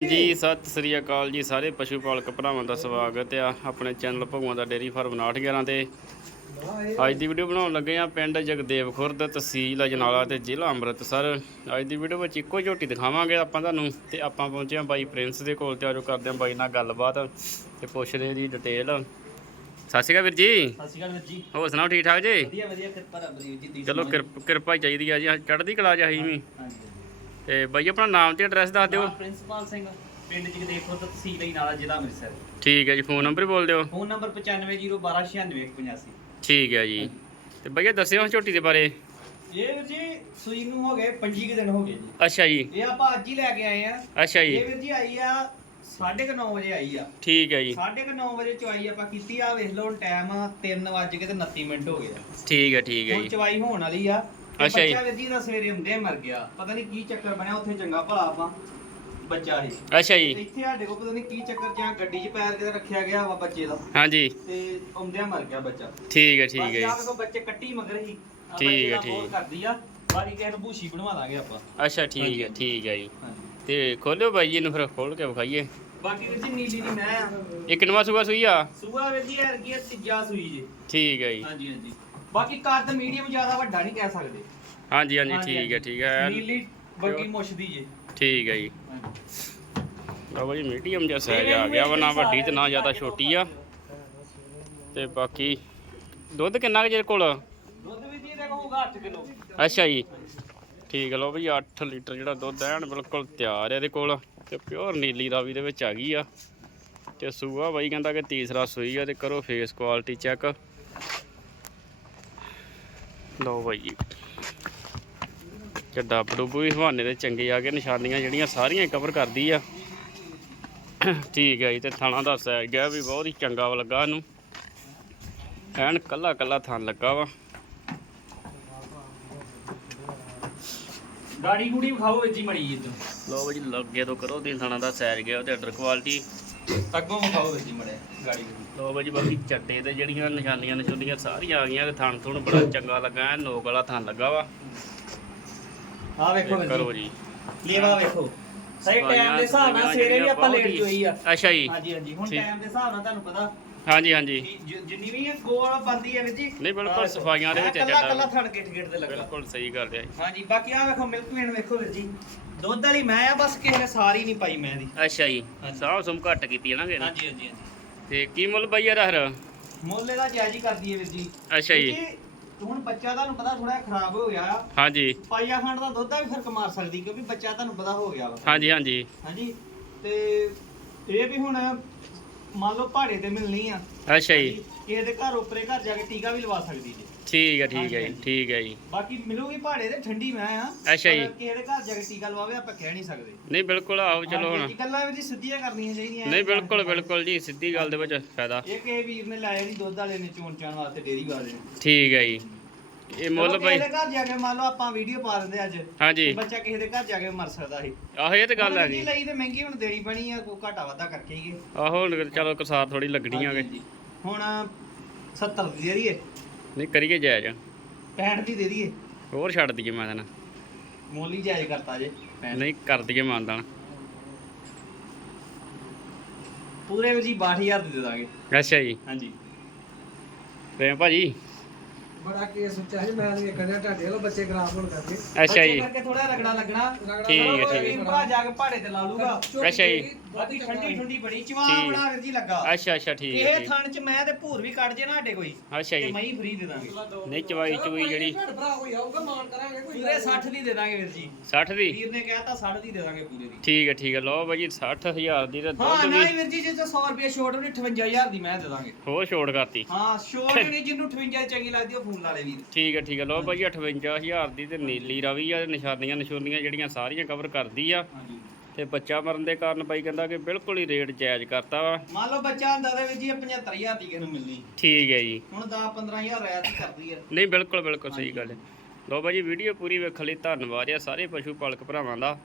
ਜੀ ਸਤਿ ਸ੍ਰੀ ਅਕਾਲ ਜੀ ਸਾਰੇ ਪਸ਼ੂ ਪਾਲਕ ਭਰਾਵਾਂ ਦਾ ਸਵਾਗਤ ਆ। ਆਪਣੇ ਚੈਨਲ ਭਗਵਾਨ ਦਾ ਡੇਰੀ ਫਾਰਮ 911 ਤੇ। ਅੱਜ ਦੀ ਵੀਡੀਓ ਬਣਾਉਣ ਲੱਗੇ ਆ ਪਿੰਡ ਜਗਦੇਵ ਖੁਰਦ ਤਹਿਸੀਲ ਅਜਨਾਲਾ ਤੇ ਜ਼ਿਲ੍ਹਾ ਅੰਮ੍ਰਿਤਸਰ। ਅੱਜ ਦੀ ਵੀਡੀਓ ਵਿੱਚ ਇੱਕੋ ਝੋਟੀ ਦਿਖਾਵਾਂਗੇ ਆਪਾਂ ਤੁਹਾਨੂੰ ਤੇ ਆਪਾਂ ਪਹੁੰਚੇ ਆ ਬਾਈ ਪ੍ਰਿੰਸ ਦੇ ਕੋਲ ਤੇ ਆਜੋ ਕਰਦੇ ਆ ਬਾਈ ਨਾਲ ਗੱਲਬਾਤ ਤੇ ਪੁੱਛਦੇ ਜੀ ਡਿਟੇਲ ਸਤਿ ਸ਼੍ਰੀ ਅਕਾਲ ਵੀਰ ਜੀ। ਸਤਿ ਸ਼੍ਰੀ ਅਕਾਲ ਵੀਰ ਜੀ। ਹੋਰ ਸੁਣਾਓ ਠੀਕ ਠਾਕ ਜੀ? ਵਧੀਆ ਵਧੀਆ ਕਿਰਪਾ ਰੱਬ ਦੀ ਜੀ ਚਲੋ ਕਿਰਪ- ਕਿਰਪਾ ਹੀ ਚਾਹੀਦੀ ਆ ਜੀ ਚੜ੍ਹਦੀ ਕਲਾ ਚਾਹੀ ਵੀ। ਹਾਂਜੀ। ਤੇ ਬਾਈ ਆਪਣਾ ਨਾਮ ਤੇ ਐਡਰੈਸ ਦੱਸ ਦਿਓ। ਪ੍ਰਿੰਸੀਪਲ ਸਿੰਘ ਪਿੰਡ ਜਗਦੇਵਪੁਰ ਤਹਿਸੀਲ ਹੀ ਨਾਲਾ ਜ਼ਿਲ੍ਹਾ ਅੰਮ੍ਰਿਤਸਰ। ਠੀਕ ਹੈ ਜੀ ਫੋਨ ਨੰਬਰ ਬੋਲ ਦਿਓ। ਫੋਨ ਨੰਬਰ 9501296185 ਠੀਕ ਹੈ ਜੀ। ਤੇ ਭਈਆ ਦੱਸਿਓ ਝੋਟੀ ਦੇ ਬਾਰੇ। ਇਹ ਵੀਰ ਜੀ ਸੂਈ ਨੂੰ ਹੋ ਗਏ 25 ਕੁ ਦਿਨ ਹੋ ਗਏ ਜੀ। ਅੱਛਾ ਜੀ। ਇਹ ਆਪਾਂ ਅੱਜ ਹੀ ਲੈ ਕੇ ਆਏ ਆ। ਅੱਛਾ ਇਹ ਜੀ ਵੀਰ ਜੀ ਆਈ ਆ 9:30 ਵਜੇ ਆਈ ਆ। ਠੀਕ ਹੈ ਜੀ। 9:30 ਵਜੇ ਚਵਾਈ ਆਪਾਂ ਕੀਤੀ ਆ ਵੇਖ ਲਓ ਟਾਈਮ 3 ਵਜ ਕੇ ਤੇ 29 ਮਿੰਟ ਹੋ ਗਏ ਠੀਕ ਹੈ ਠੀਕ ਹੈ ਹੁਣ ਜੀ। ਚਵਾਈ ਹੋਣ ਵਾਲੀ ਆ। ਅੱਛਾ ਜੀ। ਬੱਚਾ ਵੀਰ ਜੀ ਦਾ ਸਵੇਰੇ ਹੁੰਦੇ ਮਰ ਗਿਆ। ਪਤਾ ਨਹੀਂ ਕੀ ਚੱਕਰ ਬਣਿਆ ਉੱਥੇ ਚੰਗਾ ਭਲਾ ਆਪਾਂ ਬੱਚਾ ਸੀ ਅੱਛਾ ਜੀ। ਇੱਥੇ ਸਾਡੇ ਕੋਲ ਪਤਾ ਨਹੀਂ ਕੀ ਚੱਕਰ ਜਾਂ ਗੱਡੀ 'ਚ ਪੈਰ ਕਿਤੇ ਰੱਖਿਆ ਗਿਆ ਵਾ ਬੱਚੇ ਦਾ। ਹਾਂਜੀ। ਤੇ ਆਉਂਦਿਆਂ ਮਰ ਗਿਆ ਬੱਚਾ। ਠੀਕ ਹੈ ਠੀਕ ਹੈ ਬਾਕੀ ਜੀ। ਆਹ ਵੇਖੋ ਬੱਚੇ ਕੱਟੀ ਮਗਰ ਹੀ। ਆਹ ਠੀਕ ਹੈ, ਦਾ ਬਹੁਤ ਠੀਕ। ਕਰਦੀ ਆ ਬਾਕੀ ਕਿਸੇ ਨੂੰ ਭੂਸ਼ੀ ਬਣਵਾ ਦਾਂਗੇ ਆਪਾਂ। ਅੱਛਾ ਠੀਕ ਹੈ ਠੀਕ ਹੈ ਜੀ। ਹਾਂਜੀ। ਤੇ ਖੋਲਿਓ ਬਾਈ ਜੀ ਨੂੰ ਫਿਰ ਖੋਲ ਕੇ ਵਿਖਾਈਏ। ਬਾਕੀ ਵੀਰ ਜੀ ਨੀਲੀ ਦੀ ਮੈਂ ਆ। ਇੱਕ ਨਵਾਂ ਸੂਆ ਸੂਈ ਆ? ਸੂਆ ਵੀਰ ਜੀ ਆ, ਤੀਜਾ ਸੂਈ ਜੀ। ਠੀਕ ਹੈ ਜੀ। ਹਾਂਜੀ ਹਾਂਜੀ। ਬਾਕੀ ਕੱਦ ਮੀਡੀਅਮ ਜ਼ਿਆਦਾ ਵੱਡਾ ਨਹੀਂ ਕਹਿ ਸਕਦੇ। ਹਾਂਜੀ ਹਾਂਜੀ ਠੀਕ ਹੈ ਠੀਕ ਹੈ। ਨੀਲੀ ਬੱਗੀ ਮੁੱਛਦੀ ਜੀ। ਠੀਕ ਹੈ ਜੀ। ਲਓ ਬਾਈ ਮੀਡੀਅਮ ਜਿਹਾ ਸਾਈਜ਼ ਆ ਗਿਆ ਵਾ ਨਾ ਵੱਡੀ ਤੇ ਨਾ ਜ਼ਿਆਦਾ ਛੋਟੀ ਆ। ਤੇ ਬਾਕੀ ਦੁੱਧ ਕਿੰਨਾ ਕੁ ਜੇ ਕੋਲ? ਦੁੱਧ ਵੀ ਜੀ ਹੋਊਗਾ 8 ਕਿਲੋ। ਅੱਛਾ ਜੀ। ਠੀਕ ਹੈ ਲਓ ਬਈ 8 ਲੀਟਰ ਜਿਹੜਾ ਦੁੱਧ ਐਨ ਬਿਲਕੁਲ ਤਿਆਰ ਹੈ ਇਹਦੇ ਕੋਲ ਤੇ ਪਿਓਰ ਨੀਲੀ ਰਾਵੀ ਦੇ ਵਿੱਚ ਆ ਗਈ ਆ। ਤੇ ਸੂਆ ਬਾਈ ਕਹਿੰਦਾ ਕਿ ਤੀਸਰਾ ਸੂਈ ਆ ਤੇ ਕਰੋ ਫੇਸ ਕੁਆਲਿਟੀ ਚੈੱਕ ਲਓ ਬਾਈ ਜੀ। ਚੱਡਾ ਡੁੱਬੂ ਵੀ ਹਵਾਨੇ ਦੇ ਚੰਗੇ ਆ ਗਏ ਨਿਸ਼ਾਨੀਆਂ ਜਿਹੜੀਆਂ ਸਾਰੀਆਂ ਕਵਰ ਕਰਦੀ ਆ। ਠੀਕ ਹੈ ਜੀ, ਤੇ ਥਾਣਾ ਦਾ ਸਾਈਜ਼ ਗਿਆ ਵੀ ਬਹੁਤ ਹੀ ਚੰਗਾ ਲੱਗਾ ਇਹਨੂੰ। ਐਨ ਕੱਲਾ ਕੱਲਾ ਥਣ ਲੱਗਾ ਵਾ। ਗਾੜੀ ਗੂੜੀ ਵਿਖਾਓ ਵੀਰ ਜੀ ਮੜੀ ਜੀ ਤੋਂ ਲਓ ਬਾਈ ਜੀ ਲੱਗੇ ਤੋਂ ਕਰੋ ਦਿਨ ਥਾਣਾ ਦਾ ਸੈਰ ਗਿਆ ਤੇ ਆਰਡਰ ਕੁਆਲਿਟੀ ਅੱਗੋਂ ਵਿਖਾਓ ਵੀਰ ਜੀ ਮੜੇ ਗਾੜੀ ਲਓ ਬਾਈ ਜੀ ਬਾਕੀ ਚੱਟੇ ਤੇ ਜਿਹੜੀਆਂ ਨਿਸ਼ਾਨੀਆਂ ਨਿਸ਼ਾਨੀਆਂ ਸਾਰੀਆਂ ਆ ਗਈਆਂ ਤੇ ਥਣ ਥੁਣ ਬੜਾ ਚੰਗਾ ਲੱਗਾ ਨੋਕ ਵਾਲਾ ਥਣ ਲੱਗਾ ਵਾ। ਆ ਵੇਖੋ ਵੀਰ ਕਰੋ ਜੀ। ਜੀ। ਲੇਵਾ ਵੇਖੋ। ਸਹੀ ਟਾਈਮ ਦੇ ਹਿਸਾਬ ਨਾਲ ਸਵੇਰੇ ਵੀ ਆਪਾਂ ਲੇਟ ਜੋਈ ਆ। ਅੱਛਾ ਜੀ। ਹਾਂਜੀ ਹਾਂਜੀ। ਹੁਣ। ਟਾਈਮ ਦੇ ਹਿਸਾਬ ਨਾਲ ਤੁਹਾਨੂੰ ਪਤਾ ਹਾਂਜੀ ਹਾਂਜੀ। ਜਿ- ਜਿੰਨੀ ਵੀ ਇਹ ਗੋਲ ਬੰਦੀ ਹੈ ਵੀਰ ਜੀ। ਨਹੀਂ, ਬਿਲਕੁਲ ਸਫਾਈਆਂ ਦੇ ਵਿੱਚ ਕੱਲਾ ਚੱਲਦਾ। ਕੱਲਾ ਥਣ ਗਿੱਟ ਗਿੱਟ ਤੇ ਲੱਗਾ। ਬਿਲਕੁਲ ਸਹੀ ਗੱਲ ਹੈ ਹਾਂਜੀ ਬਾਕੀ ਆ ਵੇਖੋ ਮਿਲਕ ਵੇਨ ਵੇਖੋ ਵੀਰ ਜੀ। ਦੁੱਧ ਵਾਲੀ ਮੈਂ ਆ ਬਸ ਕਿਸੇ ਨੇ ਸਾਰੀ ਨਹੀਂ ਪਾਈ ਮੈਂ ਦੀ। ਅੱਛਾ ਜੀ ਹਾਂਜੀ। ਸਾਹ ਸੁਮ ਘੱਟ ਕੀਤੀ ਹੈ ਨਾ ਕਿਹਨੇ ਹਾਂਜੀ ਹਾਂਜੀ ਹਾਂਜੀ। ਤੇ ਕੀ ਮੁੱਲ ਬਾਈ ਯਾਰ ਹਰ ਮੁੱਲ ਇਹਦਾ ਜਾਇਜ਼ ਹੀ ਕਰਦੀ ਹੈ ਵੀਰ ਜੀ। ਅੱਛਾ ਜੀ। ਕਿਉਂਕਿ ਹੁਣ ਬੱਚਾ ਤੁਹਾਨੂੰ ਪਤਾ ਥੋੜਾ ਖਰਾਬ ਹੋ ਗਿਆ। ਆ ਹਾਂਜੀ। ਪਾਈਆ ਖੰਡ ਦਾ ਦੁੱਧ ਦਾ ਵੀ ਫ਼ਰਕ ਮਾਰ ਸਕਦੀ ਕਿਉਂਕਿ ਬੱਚਾ ਤੁਹਾਨੂੰ ਪਤਾ ਹੋ ਗਿਆ ਵਾ। ਹਾਂਜੀ ਹਾਂਜੀ। ਹਾਂਜੀ ਤੇ ਇਹ ਵੀ ਹੁਣ ਮੰਨ ਲਓ ਪਹਾੜੇ ਤੇ ਮਿਲਣੀ ਆ। ਅੱਛਾ ਜੀ। ਕਿਸੇ ਦੇ ਘਰ ਉੱਪਰੇ ਘਰ ਜਾ ਕੇ ਟੀਕਾ ਵੀ ਲਵਾ ਸਕਦੀ ਜੀ। ਠੀਕ ਹੈ ਠੀਕ ਹੈ ਜੀ। ਠੀਕ ਹੈ ਜੀ। ਬਾਕੀ ਮਿਲੂਗੀ ਪਹਾੜੇ ਤੇ ਠੰਡੀ ਮੈਂ ਆ। ਅੱਛਾ ਜੀ। ਕਿਸੇ ਦੇ ਘਰ ਜਾ ਕੇ ਟੀਕਾ ਲਵਾਵੇ ਆਪਾਂ ਕਹਿ ਨਹੀਂ ਸਕਦੇ। ਨਹੀਂ ਬਿਲਕੁਲ ਆਓ ਚਲੋ ਹੁਣ। ਗੱਲਾਂ ਵੀ ਜੀ ਸਿੱਧੀਆਂ ਕਰਨੀਆਂ ਚਾਹੀਦੀਆਂ ਨਹੀਂ ਬਿਲਕੁਲ ਬਿਲਕੁਲ ਜੀ ਸਿੱਧੀ ਗੱਲ ਦੇ ਵਿੱਚ ਫਾਇਦਾ। ਇਹ ਕਿਸੇ ਵੀਰ ਨੇ ਲਾਇਆ ਨਹੀਂ ਦੁੱਧ ਵਾਲੇ ਨੇ ਚੋਣ ਚਾਣ ਵਾਸਤੇ ਡੇਰੀ ਵਾਲੇ ਨੇ। ਠੀਕ ਹੈ ਜੀ। ਇਹ ਮੁੱਲ ਬਾਈ ਕਿਸੇ ਦੇ ਘਰ ਜਾ ਕੇ ਮੰਨ ਲਓ ਆਪਾਂ ਵੀਡੀਓ ਪਾ ਦਿੰਦੇ ਅੱਜ ਹਾਂਜੀ। ਬੱਚਾ ਕਿਸੇ ਦੇ ਘਰ ਜਾ ਕੇ ਮਰ ਸਕਦਾ ਸੀ। ਆਹੋ ਇਹ ਤੇ ਗੱਲ ਹੈ ਜੀ। ਲਈ ਤੇ ਮਹਿੰਗੀ ਹੁਣ ਦੇਣੀ ਪੈਣੀ ਆ ਕੋਈ ਘਾਟਾ ਵਾਧਾ ਕਰਕੇ ਹੀ। ਆਹੋ ਹੁਣ ਚਲੋ ਕਸਾਰ ਥੋੜੀ ਲੱਗਣੀ ਆਗੇ ਹੁਣ 70 ਦੀ ਦੇ ਦਈਏ। ਨਹੀਂ ਕਰੀਏ ਜਾਇਜ਼। 65 ਦੀ ਦੇ ਦਈਏ। ਹੋਰ ਛੱਡ ਦਈਏ ਮੈਂ ਤਾਂ ਮੁੱਲ ਹੀ ਜਾਇਜ਼ ਕਰਤਾ ਜੇ 65 ਨਹੀਂ ਕਰ ਦਈਏ ਮਾਨਦਾਨ ਪੂਰੇ ਵੀ ਜੀ 62000 ਦੀ ਦੇ ਦਾਂਗੇ। ਅੱਛਾ ਜੀ। ਹਾਂਜੀ। ਤੇ ਭਾਜੀ ਬੜਾ ਕੇਸ ਉੱਚਾ ਸੀ ਮੈਂ ਤਾਂ ਵੇਖਣਿਆ ਤੁਹਾਡੇ ਵੱਲੋਂ ਬੱਚੇ ਖਰਾਬ ਹੋਣ ਕਰਕੇ। ਅੱਛਾ ਜੀ। ਕਰਕੇ ਥੋੜਾ ਰਗੜਾ ਲੱਗਣਾ। ਠੀਕ ਹੈ, ਚਲੋ ਠੀਕ ਹੈ। ਵੀਰ ਭਰਾ ਜਾ ਕੇ ਪਹਾੜੇ ਤੇ ਲਾ ਲੂਗਾ। ਅੱਛਾ ਜੀ। ਬਾਕੀ ਠੰਡੀ ਠੰਡੀ ਬੜੀ ਚਵਾ ਠੀਕ। ਬਣਾ ਵੀਰ ਜੀ ਲੱਗਾ। ਅੱਛਾ ਅੱਛਾ ਠੀਕ ਹੈ ਇਹ ਠੀਕ। ਥਣ ਚ ਮੈਂ ਤੇ ਭੂਰ ਵੀ ਕੱਢ ਜੇ ਨਾ ਸਾਡੇ ਕੋਈ ਅੱਛਾ ਤੇ ਜੀ ਮਈ ਫ੍ਰੀ ਦੇ ਦਾਂਗੇ। ਨਹੀਂ ਚਵਾਈ ਚੁਈ ਜਿਹੜੀ ਘੱਟ ਭਰਾ ਹੋਈ ਆਊਗਾ ਮਾਨ ਕਰਾਂਗੇ ਕੋਈ ਪੂਰੇ 60 ਦੀ ਦੇ ਦਾਂਗੇ ਵੀਰ ਜੀ। 60 ਦੀ? ਵੀਰ ਨੇ ਕਹਿਤਾ 60 ਦੀ ਦੇ ਦਾਂਗੇ ਪੂਰੇ ਦੀ। ਠੀਕ ਹੈ ਠੀਕ ਹੈ। ਲਓ ਭਾਜੀ 60000 ਦੀ ਤੇ ਹਾਂ ਦੁੱਧ ਨਾ ਵੀ ਹੀ ਵੀਰ ਜੀ ਜੇ ਤਾਂ 100 ਰੁਪਏ ਛੋਟ ਵੀ 58000 ਦੀ ਮੈਂ ਦੇ ਦਾਂਗੇ। ਹੋਰ ਛੋੜ ਕਰਤੀ। ਹਾਂ ਛੋਟ ਨਹੀਂ ਜਿਹਨੂੰ 58 ਚੰਗੀ ਲੱਗਦੀ ਉਹ ਫੋਨ ਲਾ ਲੇ ਵੀਰ। ਠੀਕ ਹੈ ਠੀਕ ਹੈ। ਲਓ ਭਾਜੀ 58000 ਦੀ ਤੇ ਨੀਲੀ ਰਵੀ ਆ ਤੇ ਨਿਸ਼ਾਨੀਆਂ ਨਿਸ਼ੂਨੀਆਂ ਜਿਹੜੀਆਂ ਸਾਰੀਆਂ ਕਵਰ ਕਰਦੀ ਆ। ਹਾਂਜੀ। ਤੇ ਬੱਚਾ ਮਰਨ ਦੇ ਕਾਰਨ ਬਾਈ ਕਹਿੰਦਾ ਕਿ ਬਿਲਕੁਲ ਹੀ ਰੇਟ ਜਾਇਜ਼ ਕਰਤਾ ਵਾ। ਮੰਨ ਲਓ ਬੱਚਾ ਹੁੰਦਾ ਦੇ ਵਿੱਚ ਜੀ 75000 ਦੀ ਕਿਸ ਨੂੰ ਮਿਲਣੀ। ਠੀਕ ਹੈ ਜੀ। ਹੁਣ 10 15000 ਰਿਆਤ ਹੀ ਕਰਦੀ ਆ। ਨਹੀਂ ਬਿਲਕੁਲ ਬਿਲਕੁਲ ਸਹੀ ਗੱਲ ਹੈ। ਲਓ ਭਾਜੀ ਵੀਡੀਓ ਪੂਰੀ ਵੇਖਣ ਲਈ ਧੰਨਵਾਦ ਆ ਸਾਰੇ ਪਸ਼ੂ ਪਾਲਕ ਭਰਾਵਾਂ ਦਾ।